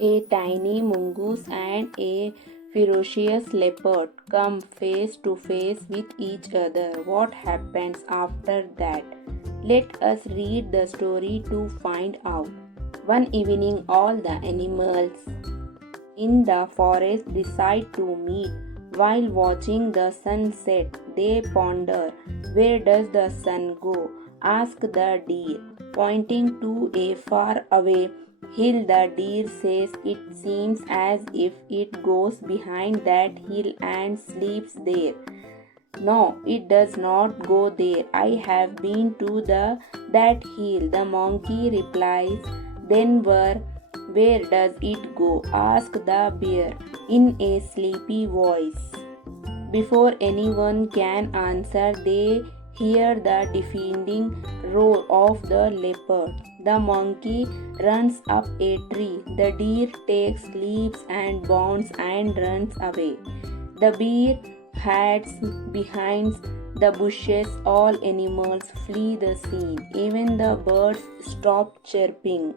A tiny mongoose and a ferocious leopard come face to face with each other. What happens after that? Let us read the story to find out. One evening, all the animals in the forest decide to meet. While watching the sunset, they ponder, where does the sun go? Ask the deer. Pointing to a far away hill, the deer says it seems as if it goes behind that hill and sleeps there. No, it does not go there. I have been to the that hill. The monkey replies. Then where does it go? Ask the bear in a sleepy voice. Before anyone can answer, they hear the defending roar of the leopard. The monkey runs up a tree. The deer takes leaps and bounds and runs away. The bear hides behind the bushes. All animals flee the scene. Even the birds stop chirping.